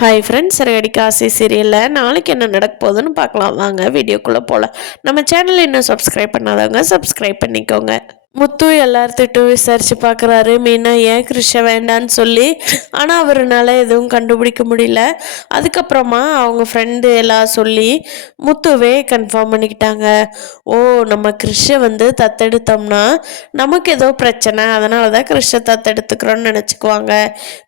Hi friends, Siragadikka ஆசை சீரியலில் நாளைக்கு என்ன நடக்க போகுதுன்னு பார்க்கலாம் வாங்க. வீடியோக்குள்ளே போகலாம். நம்ம சேனலை இன்னும் சப்ஸ்கிரைப் பண்ணாதவங்க சப்ஸ்கிரைப் பண்ணிக்கோங்க. முத்து எல்லார்த்திட்டும் விசாரித்து பார்க்குறாரு மீனா ஏன் கிருஷ வேண்டான்னு சொல்லி. ஆனால் அவருனால எதுவும் கண்டுபிடிக்க முடியல. அதுக்கப்புறமா அவங்க ஃப்ரெண்டு எல்லாம் சொல்லி முத்துவே கன்ஃபார்ம் பண்ணிக்கிட்டாங்க. ஓ, நம்ம கிருஷை தத்தெடுத்தோம்னா நமக்கு ஏதோ பிரச்சனை, அதனால தான் கிருஷை தத்தெடுத்துக்கிறோன்னு நினச்சிக்குவாங்க.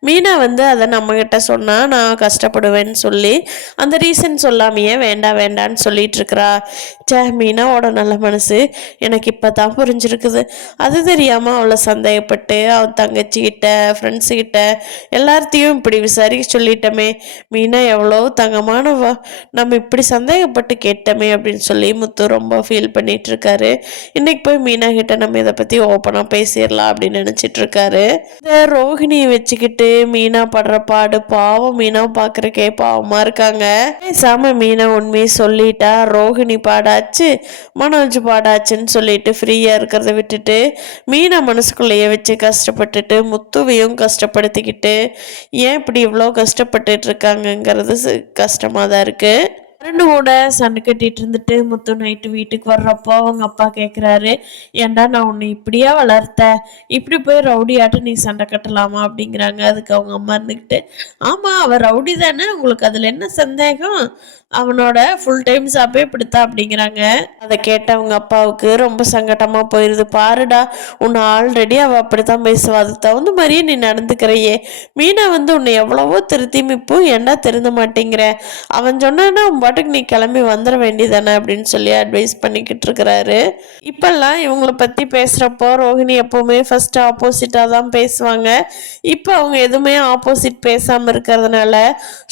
மீனா அதை நம்மக்கிட்ட சொன்னால் நான் கஷ்டப்படுவேன்னு சொல்லி அந்த ரீசன் சொல்லாமையே வேண்டாம் வேண்டான்னு சொல்லிட்டு இருக்கிறா. மீனாவோட நல்ல மனசு எனக்கு இப்போ தான் புரிஞ்சிருக்குது. அது தெரியாமல் அவளை சந்தேகப்பட்டு அவன் தங்கச்சிக்கிட்ட ஃப்ரெண்ட்ஸுக்கிட்ட எல்லார்த்தையும் இப்படி விசாரிக்க சொல்லிட்டோமே. மீனா எவ்வளோ தங்கமானவா, நம்ம இப்படி சந்தேகப்பட்டு கேட்டோமே அப்படின்னு சொல்லி முத்து ரொம்ப ஃபீல் பண்ணிட்டு இருக்காரு. இன்னைக்கு போய் மீனா கிட்ட நம்ம இதை பற்றி ஓப்பனாக பேசிடலாம் அப்படின்னு நினச்சிட்டு இருக்காரு. இந்த ரோஹிணியை வச்சுக்கிட்டு மீனா படுற பாடு பாவம். மீனா பார்க்குறக்கே பாவமாக இருக்காங்க. பேசாம மீனா உண்மையை சொல்லிட்டா ரோஹிணி பாடாச்சு மனோஜ் பாடாச்சுன்னு சொல்லிட்டு ஃப்ரீயாக இருக்கிறத விட்டுட்டு மீனா மனசுக்குள்ளேயே வச்சு கஷ்டப்பட்டுட்டு முத்துவையும் கஷ்டப்படுத்திக்கிட்டு ஏன் இப்படி இவ்வளோ கஷ்டப்பட்டுட்டு இருக்காங்கங்கிறது கஷ்டமாக தான் இருக்குது. ஃப்ரெண்டு கூட சண்டை கட்டிட்டு இருந்துட்டு முத்து நைட்டு வீட்டுக்கு வர்றப்போ அவங்க அப்பா கேட்குறாரு, ஏன்டா நான் உன்னை இப்படியா வளர்த்த, இப்படி போய் ரவுடியாட்டு நீ சண்டை கட்டலாமா அப்படிங்கிறாங்க. அதுக்கு அவங்க அம்மா இருந்துக்கிட்டு, ஆமாம் அவன் ரவுடி தானே, உங்களுக்கு அதில் என்ன சந்தேகம், அவனோட ஃபுல் டைம் சாப்பே இப்படித்தான் அப்படிங்கிறாங்க. அதை கேட்ட அவங்க அப்பாவுக்கு ரொம்ப சங்கடமாக போயிடுது. பாருடா, உன்னை ஆல்ரெடி அவள் அப்படித்தான் பேசுவா, அதுக்கு தகுந்த மாதிரியே நீ நடந்துக்கிறையே. மீனா உன்னை எவ்வளவோ திருத்திமிப்பு ஏண்டா திருந்த மாட்டேங்கிற, அவன் சொன்னான்னா உன் பாட்டுக்கு நீ கிளம்பி வந்துட வேண்டியதானே அப்படின்னு சொல்லி அட்வைஸ் பண்ணிக்கிட்டு இருக்கிறாரு. இப்பெல்லாம் இவங்களை பற்றி பேசுகிறப்போ ரோஹிணி எப்போவுமே ஃபர்ஸ்ட் ஆப்போசிட்டாக தான் பேசுவாங்க. இப்போ அவங்க எதுவுமே ஆப்போசிட் பேசாமல் இருக்கிறதுனால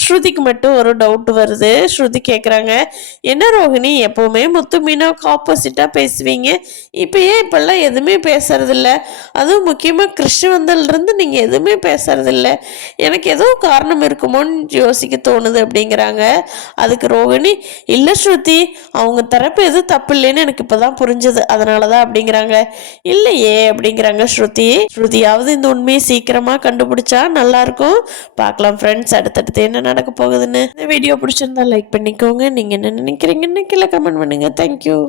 ஸ்ருதிக்கு மட்டும் ஒரு டவுட் வருது. ஸ்ருதி கேட்குறாங்க, என்ன ரோஹிணி எப்போவுமே முத்து மீனாவுக்கு ஆப்போசிட்டாக பேசுவீங்க, இப்போ ஏன் இப்பெல்லாம் எதுவுமே பேசுறதில்ல, அதுவும் முக்கியமாக கிருஷ்ண வந்ததுலேருந்து நீங்கள் எதுவுமே பேசுறதில்ல, எனக்கு ஏதோ காரணம் இருக்குமோன்னு யோசிக்க தோணுது அப்படிங்கிறாங்க. அதுக்கு ரோஹிணி, இல்லை ஸ்ருதி அவங்க தரப்பு எதுவும் தப்பு இல்லைன்னு எனக்கு இப்போ தான் புரிஞ்சுது, அதனால தான் அப்படிங்கிறாங்க. இல்லையே அப்படிங்கிறாங்க ஸ்ருதியாவது இந்த உண்மையை சீக்கிரமாக கண்டுபிடிச்சா நல்லாயிருக்கும். பார்க்கலாம் ஃப்ரெண்ட்ஸ், அடுத்தடுத்து என்ன நடக்க போகுதுன்னு. இந்த வீடியோ பிடிச்சிருந்தா லைக் பண்ணிக்கோங்க. நீங்கள் என்ன நினைக்கிறீங்கன்னு கீழே கமெண்ட் பண்ணுங்கள். தேங்க்யூ.